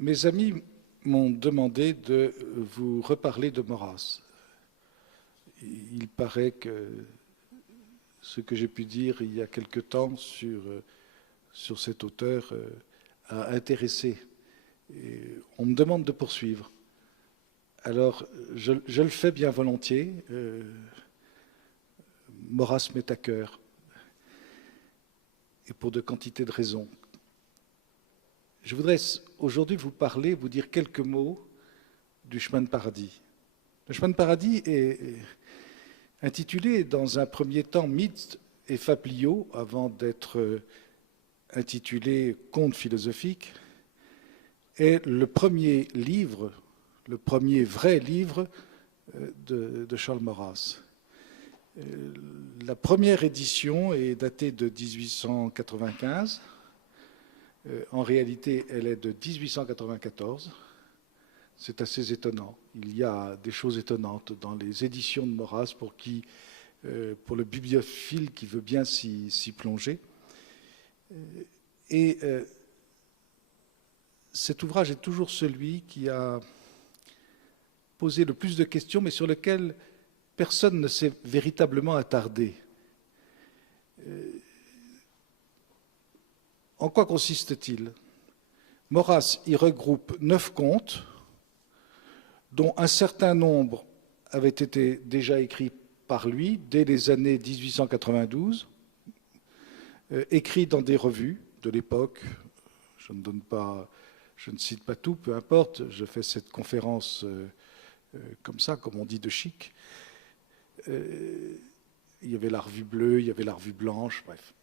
Mes amis m'ont demandé de vous reparler de Maurras. Il paraît que ce que j'ai pu dire il y a quelque temps sur cet auteur a intéressé. Et on me demande de poursuivre. Alors, je le fais bien volontiers. Maurras m'est à cœur, et pour de quantités de raisons. Je voudrais aujourd'hui vous parler, vous dire quelques mots du chemin de paradis. Le chemin de paradis est intitulé dans un premier temps Mythes et fabliaux, avant d'être intitulé Contes philosophiques, est le premier livre, le premier vrai livre de Charles Maurras. La première édition est datée de 1895. En réalité, elle est de 1894. C'est assez étonnant. Il y a des choses étonnantes dans les éditions de Maurras pour le bibliophile qui veut bien s'y plonger. Et cet ouvrage est toujours celui qui a posé le plus de questions, mais sur lequel personne ne s'est véritablement attardé. En quoi consiste-t-il? Maurras y regroupe 9 contes, dont un certain nombre avaient été déjà écrits par lui dès les années 1892, écrits dans des revues de l'époque. Je ne cite pas tout, peu importe, je fais cette conférence comme ça, comme on dit, de chic. Il y avait la revue bleue, il y avait la revue blanche, bref.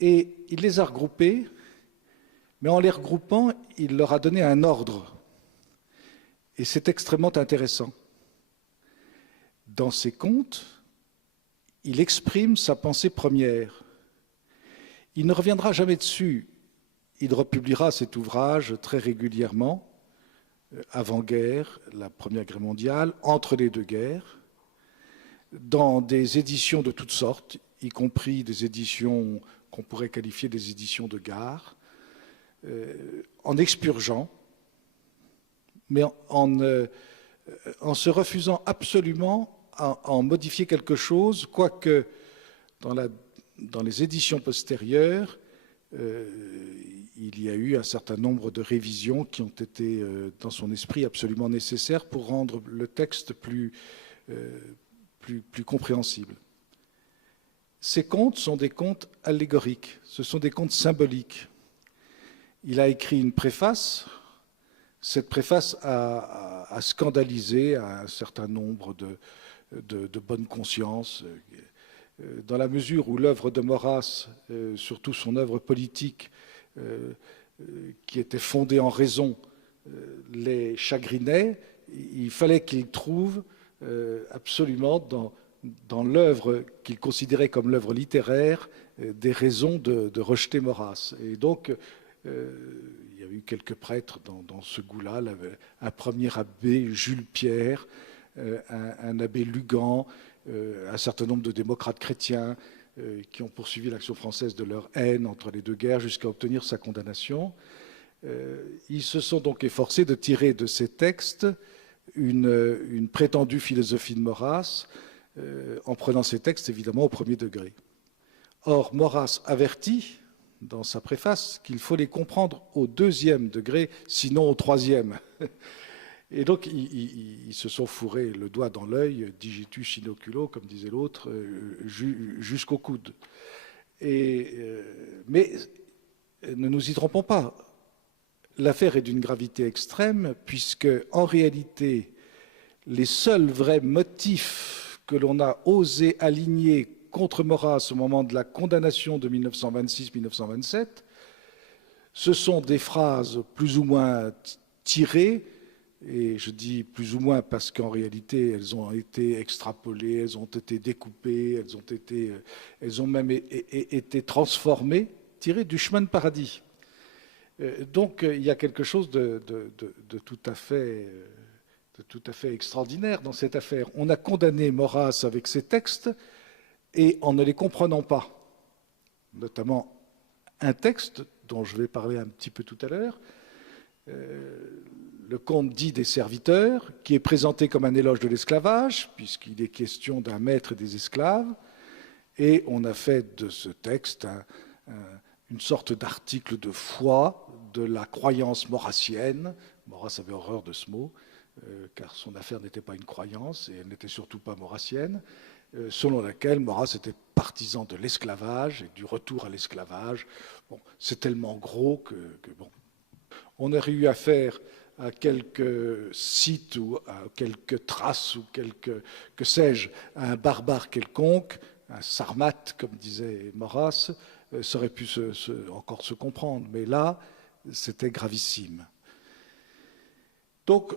Et il les a regroupés, mais en les regroupant, il leur a donné un ordre. Et c'est extrêmement intéressant. Dans ses contes, il exprime sa pensée première. Il ne reviendra jamais dessus. Il republiera cet ouvrage très régulièrement, avant-guerre, la Première Guerre mondiale, entre les deux guerres, dans des éditions de toutes sortes, y compris des éditions qu'on pourrait qualifier des éditions de gare, en expurgeant, mais en se refusant absolument à en modifier quelque chose, quoique dans les éditions postérieures, il y a eu un certain nombre de révisions qui ont été, dans son esprit, absolument nécessaires pour rendre le texte plus compréhensible. Ces contes sont des contes allégoriques, ce sont des contes symboliques. Il a écrit une préface. Cette préface a scandalisé un certain nombre de bonnes consciences, dans la mesure où l'œuvre de Maurras, surtout son œuvre politique, qui était fondée en raison, les chagrinait. Il fallait qu'il trouve absolument dans l'œuvre qu'il considérait comme l'œuvre littéraire des raisons de rejeter Maurras. Et donc, il y a eu quelques prêtres dans ce goût-là, un premier abbé, Jules Pierre, un abbé Lugan, un certain nombre de démocrates chrétiens qui ont poursuivi l'action française de leur haine entre les deux guerres jusqu'à obtenir sa condamnation. Ils se sont donc efforcés de tirer de ces textes une prétendue philosophie de Maurras, en prenant ces textes évidemment au premier degré. Or, Maurras avertit dans sa préface qu'il faut les comprendre au deuxième degré, sinon au troisième. Et donc, ils se sont fourrés le doigt dans l'œil, digitus in oculo, comme disait l'autre, jusqu'au coude. Mais ne nous y trompons pas. L'affaire est d'une gravité extrême, puisque, en réalité, les seuls vrais motifs que l'on a osé aligner contre Maurras au moment de la condamnation de 1926-1927, ce sont des phrases plus ou moins tirées, et je dis plus ou moins parce qu'en réalité, elles ont été extrapolées, elles ont été découpées, elles ont même été transformées, tirées du chemin de paradis. Donc, il y a quelque chose de tout à fait extraordinaire dans cette affaire. On a condamné Maurras avec ses textes, et en ne les comprenant pas, notamment un texte dont je vais parler un petit peu tout à l'heure, le conte dit des serviteurs, qui est présenté comme un éloge de l'esclavage, puisqu'il est question d'un maître et des esclaves, et on a fait de ce texte une sorte d'article de foi de la croyance maurassienne. Maurras avait horreur de ce mot, car son affaire n'était pas une croyance, et elle n'était surtout pas maurassienne, selon laquelle Maurras était partisan de l'esclavage et du retour à l'esclavage. Bon, c'est tellement gros que bon. On aurait eu affaire à quelques sites ou à quelques traces ou quelques, que sais-je, à un barbare quelconque, un sarmate, comme disait Maurras, ça aurait pu encore se comprendre. Mais là, c'était gravissime. Donc,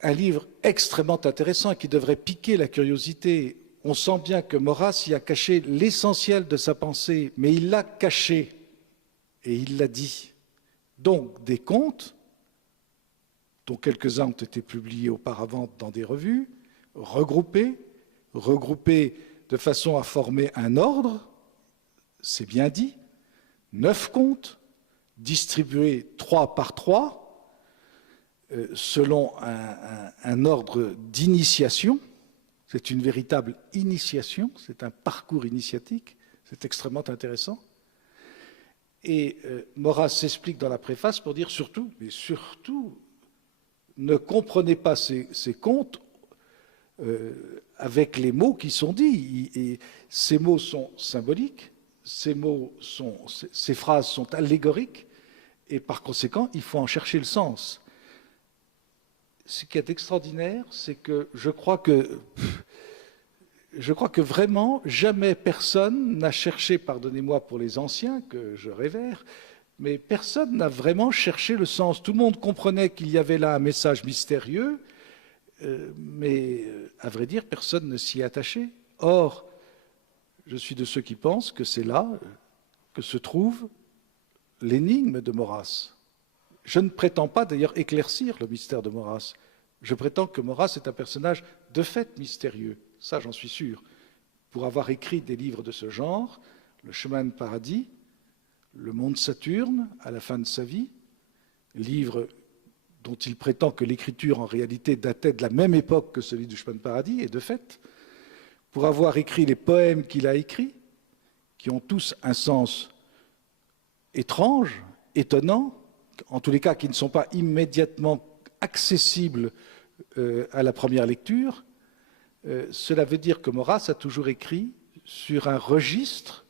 un livre extrêmement intéressant qui devrait piquer la curiosité. On sent bien que Maurras y a caché l'essentiel de sa pensée, mais il l'a caché et il l'a dit. Donc, des contes, dont quelques-uns ont été publiés auparavant dans des revues, regroupés de façon à former un ordre, c'est bien dit, 9 contes, distribués 3 par 3, selon un ordre d'initiation. C'est une véritable initiation, c'est un parcours initiatique, c'est extrêmement intéressant. Et Maurras s'explique dans la préface pour dire surtout, mais surtout, ne comprenez pas ces contes avec les mots qui sont dits. Et ces mots sont symboliques, ces phrases sont allégoriques, et par conséquent, il faut en chercher le sens. Ce qui est extraordinaire, c'est que je crois que vraiment, jamais personne n'a cherché, pardonnez-moi pour les anciens que je révère, mais personne n'a vraiment cherché le sens. Tout le monde comprenait qu'il y avait là un message mystérieux, mais à vrai dire, personne ne s'y est attaché. Or, je suis de ceux qui pensent que c'est là que se trouve l'énigme de Maurras. Je ne prétends pas d'ailleurs éclaircir le mystère de Maurras. Je prétends que Maurras est un personnage de fait mystérieux. Ça, j'en suis sûr. Pour avoir écrit des livres de ce genre, Le chemin de paradis, Le monde Saturne, à la fin de sa vie, livre dont il prétend que l'écriture en réalité datait de la même époque que celui du chemin de paradis, et de fait, pour avoir écrit les poèmes qu'il a écrits, qui ont tous un sens étrange, étonnant, en tous les cas qui ne sont pas immédiatement accessibles à la première lecture, cela veut dire que Maurras a toujours écrit sur un registre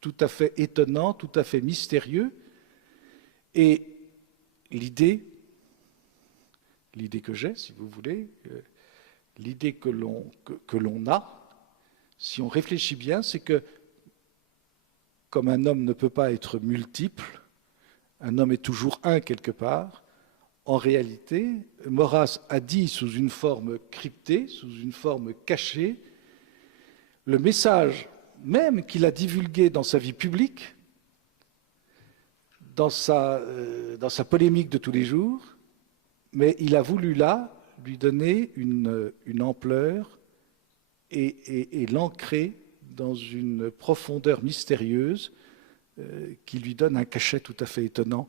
tout à fait étonnant, tout à fait mystérieux, et l'idée que j'ai, si vous voulez, l'idée que l'on a, si on réfléchit bien, c'est que comme un homme ne peut pas être multiple, un homme est toujours un quelque part, en réalité, Maurras a dit sous une forme cryptée, sous une forme cachée, le message même qu'il a divulgué dans sa vie publique, dans sa polémique de tous les jours, mais il a voulu là lui donner une ampleur et l'ancrer dans une profondeur mystérieuse qui lui donne un cachet tout à fait étonnant.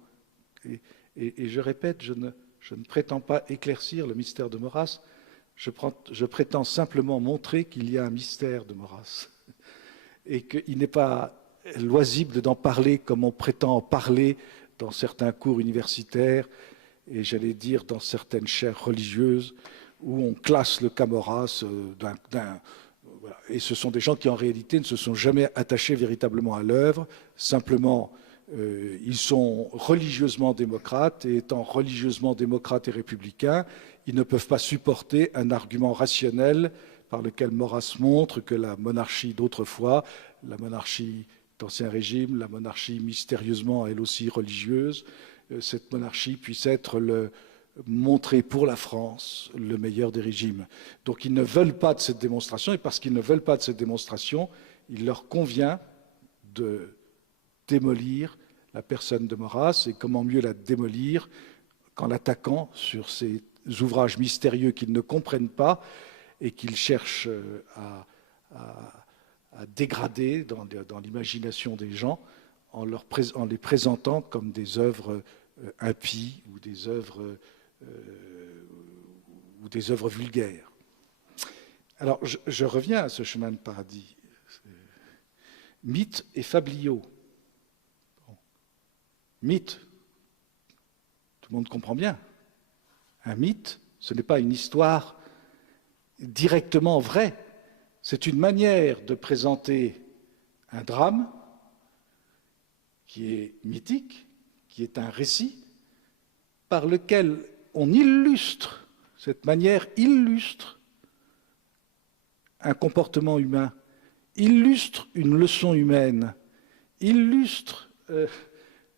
Et je répète, je ne prétends pas éclaircir le mystère de Maurras, je prétends simplement montrer qu'il y a un mystère de Maurras et qu'il n'est pas loisible d'en parler comme on prétend en parler dans certains cours universitaires et j'allais dire dans certaines chaires religieuses où on classe le cas Maurras voilà. Et ce sont des gens qui en réalité ne se sont jamais attachés véritablement à l'œuvre, simplement ils sont religieusement démocrates et étant religieusement démocrates et républicains, ils ne peuvent pas supporter un argument rationnel par lequel Maurras montre que la monarchie d'autrefois, la monarchie d'Ancien Régime, la monarchie mystérieusement elle aussi religieuse, cette monarchie puisse être montrée pour la France le meilleur des régimes. Donc ils ne veulent pas de cette démonstration et parce qu'ils ne veulent pas de cette démonstration, il leur convient de démolir la personne de Maurras et comment mieux la démolir qu'en l'attaquant sur ces ouvrages mystérieux qu'ils ne comprennent pas et qu'ils cherchent à dégrader dans l'imagination des gens en les présentant comme des œuvres impies ou des œuvres vulgaires. Alors, je reviens à ce chemin de paradis. Mythe et fabliau. Bon. Mythe, tout le monde comprend bien. Un mythe, ce n'est pas une histoire directement vraie. C'est une manière de présenter un drame qui est mythique, qui est un récit, par lequel on illustre, cette manière illustre un comportement humain, illustre une leçon humaine, illustre,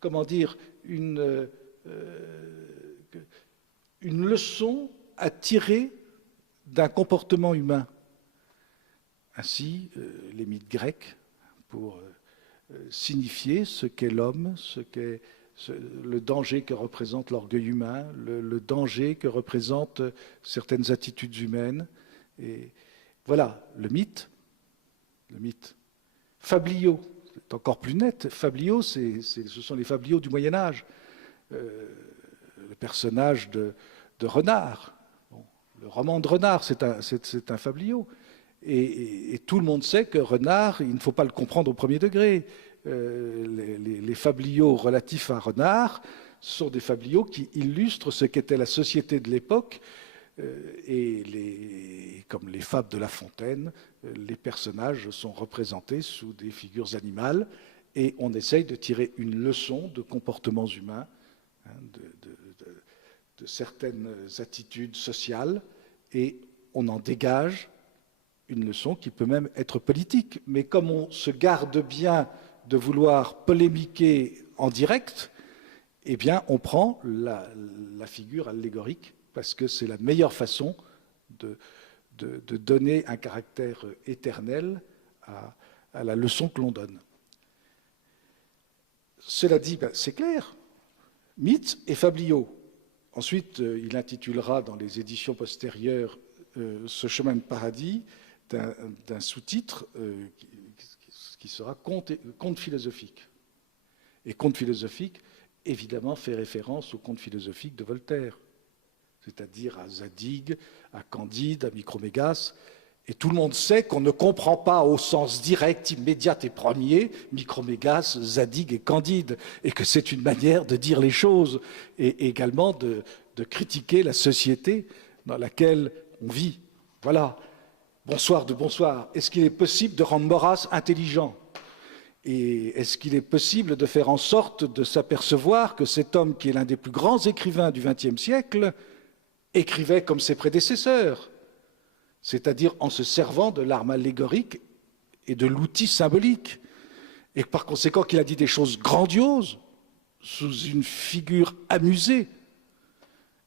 comment dire, une leçon à tirer d'un comportement humain. Ainsi, les mythes grecs, pour signifier ce qu'est l'homme, ce qu'est le danger que représente l'orgueil humain, le danger que représentent certaines attitudes humaines. Et voilà, le mythe. Fabliau, c'est encore plus net. Fabliau, ce sont les fabliaux du Moyen-Âge. Le personnage de Renard. Bon, le roman de Renard, c'est un fabliau. Et tout le monde sait que Renard, il ne faut pas le comprendre au premier degré. Les fabliaux relatifs à Renard sont des fabliaux qui illustrent ce qu'était la société de l'époque. Comme les fables de La Fontaine, les personnages sont représentés sous des figures animales et on essaye de tirer une leçon de comportements humains, hein, de certaines attitudes sociales, et on en dégage une leçon qui peut même être politique. Mais comme on se garde bien de vouloir polémiquer en direct, eh bien on prend la figure allégorique parce que c'est la meilleure façon de donner un caractère éternel à la leçon que l'on donne. Cela dit, ben, c'est clair, mythe et fabliau. Ensuite, il intitulera dans les éditions postérieures ce chemin de paradis d'un sous-titre qui sera conte philosophique. Et conte philosophique, évidemment, fait référence au conte philosophique de Voltaire, c'est-à-dire à Zadig, à Candide, à Micromégas. Et tout le monde sait qu'on ne comprend pas au sens direct, immédiat et premier Micromégas, Zadig et Candide, et que c'est une manière de dire les choses, et également de critiquer la société dans laquelle on vit. Voilà. Bonsoir de bonsoir. Est-ce qu'il est possible de rendre Maurras intelligent ? Et est-ce qu'il est possible de faire en sorte de s'apercevoir que cet homme qui est l'un des plus grands écrivains du XXe siècle écrivait comme ses prédécesseurs, c'est-à-dire en se servant de l'arme allégorique et de l'outil symbolique, et par conséquent qu'il a dit des choses grandioses sous une figure amusée.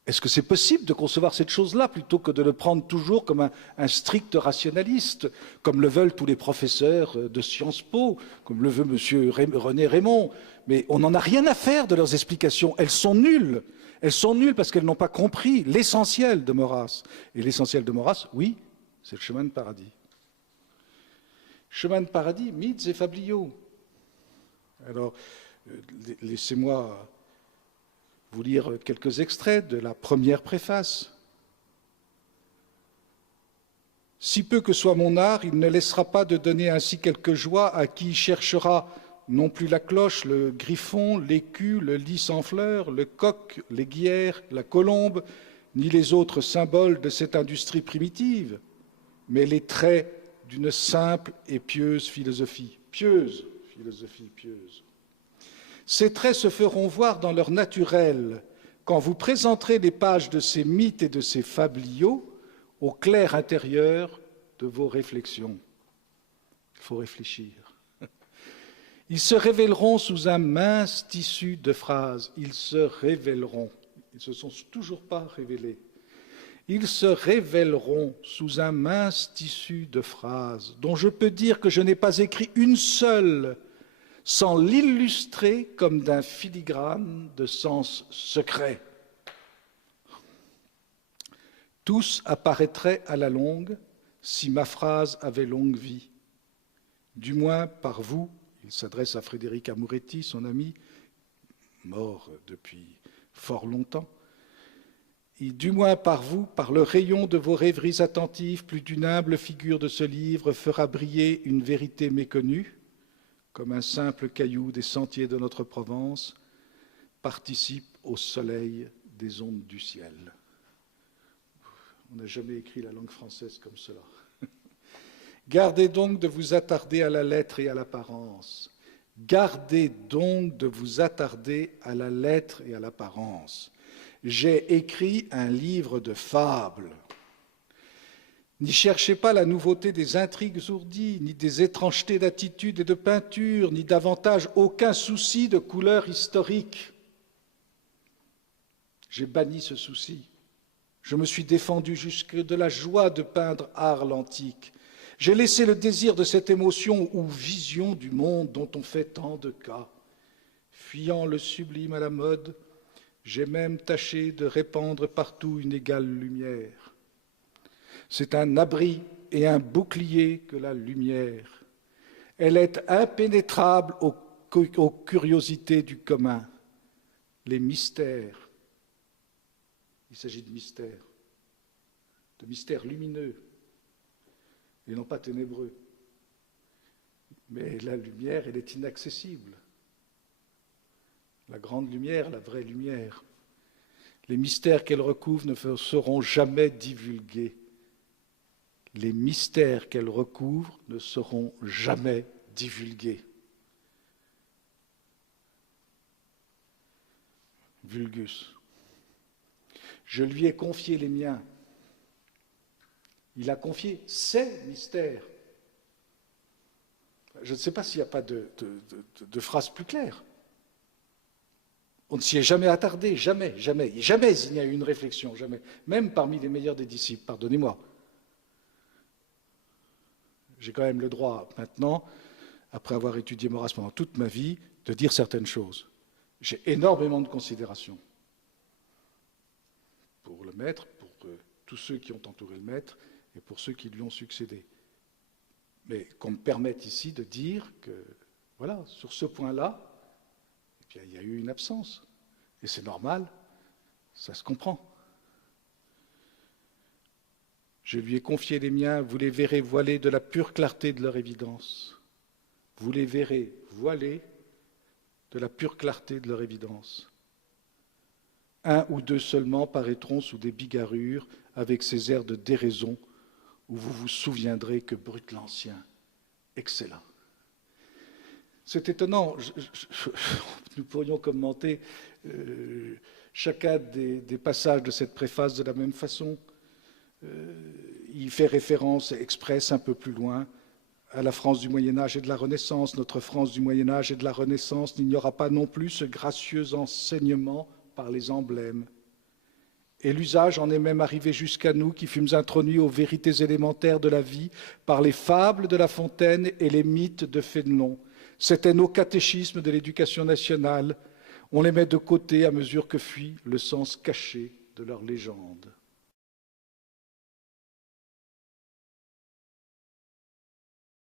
Est-ce que c'est possible de concevoir cette chose-là plutôt que de le prendre toujours comme un strict rationaliste, comme le veulent tous les professeurs de Sciences Po, comme le veut M. René Raymond? Mais on n'en a rien à faire de leurs explications. Elles sont nulles. Elles sont nulles parce qu'elles n'ont pas compris l'essentiel de Maurras. Et l'essentiel de Maurras, oui, c'est le chemin de paradis. Chemin de paradis, mythes et fabliaux. Alors, laissez-moi vous lire quelques extraits de la première préface. « Si peu que soit mon art, il ne laissera pas de donner ainsi quelque joie à qui cherchera non plus la cloche, le griffon, l'écu, le lys sans fleurs, le coq, l'aiguière, la colombe, ni les autres symboles de cette industrie primitive, mais les traits d'une simple et pieuse philosophie. » Pieuse, philosophie pieuse. Ces traits se feront voir dans leur naturel quand vous présenterez les pages de ces mythes et de ces fabliaux au clair intérieur de vos réflexions. Il faut réfléchir. Ils se révéleront sous un mince tissu de phrases. Ils se révéleront. Ils ne se sont toujours pas révélés. Ils se révéleront sous un mince tissu de phrases dont je peux dire que je n'ai pas écrit une seule sans l'illustrer comme d'un filigrane de sens secret. Tous apparaîtraient à la longue si ma phrase avait longue vie. Du moins par vous, il s'adresse à Frédéric Amouretti, son ami, mort depuis fort longtemps. Et du moins par vous, par le rayon de vos rêveries attentives, plus d'une humble figure de ce livre fera briller une vérité méconnue, comme un simple caillou des sentiers de notre Provence participe au soleil des ondes du ciel. On n'a jamais écrit la langue française comme cela. Gardez donc de vous attarder à la lettre et à l'apparence. Gardez donc de vous attarder à la lettre et à l'apparence. J'ai écrit un livre de fables. N'y cherchez pas la nouveauté des intrigues ourdies, ni des étrangetés d'attitude et de peinture, ni davantage aucun souci de couleur historique. J'ai banni ce souci. Je me suis défendu jusque de la joie de peindre Arles antique. J'ai laissé le désir de cette émotion ou vision du monde dont on fait tant de cas. Fuyant le sublime à la mode, j'ai même tâché de répandre partout une égale lumière. C'est un abri et un bouclier que la lumière. Elle est impénétrable aux curiosités du commun, les mystères. Il s'agit de mystères lumineux, et non pas ténébreux. Mais la lumière, elle est inaccessible. La grande lumière, la vraie lumière. Les mystères qu'elle recouvre ne seront jamais divulgués. Les mystères qu'elle recouvre ne seront jamais divulgués. Vulgus. Je lui ai confié les miens. Il a confié ses mystères. Je ne sais pas s'il n'y a pas de phrase plus claire. On ne s'y est jamais attardé, jamais il n'y a eu une réflexion, jamais. Même parmi les meilleurs des disciples, pardonnez-moi. J'ai quand même le droit maintenant, après avoir étudié Maurras pendant toute ma vie, de dire certaines choses. J'ai énormément de considération pour le maître, pour tous ceux qui ont entouré le maître et pour ceux qui lui ont succédé. Mais qu'on me permette ici de dire que, voilà, sur ce point-là, il y a eu une absence. Et c'est normal, ça se comprend. Je lui ai confié les miens, vous les verrez voilés de la pure clarté de leur évidence. Vous les verrez voilés de la pure clarté de leur évidence. Un ou deux seulement paraîtront sous des bigarrures avec ces airs de déraison où vous vous souviendrez que Brut l'Ancien, excellent. C'est étonnant, nous pourrions commenter chacun des passages de cette préface de la même façon. Il fait référence expresse un peu plus loin à la France du Moyen-Âge et de la Renaissance. Notre France du Moyen-Âge et de la Renaissance n'ignora pas non plus ce gracieux enseignement par les emblèmes. Et l'usage en est même arrivé jusqu'à nous qui fûmes introduits aux vérités élémentaires de la vie par les fables de La Fontaine et les mythes de Fénelon. C'était nos catéchismes de l'éducation nationale. On les met de côté à mesure que fuit le sens caché de leurs légendes.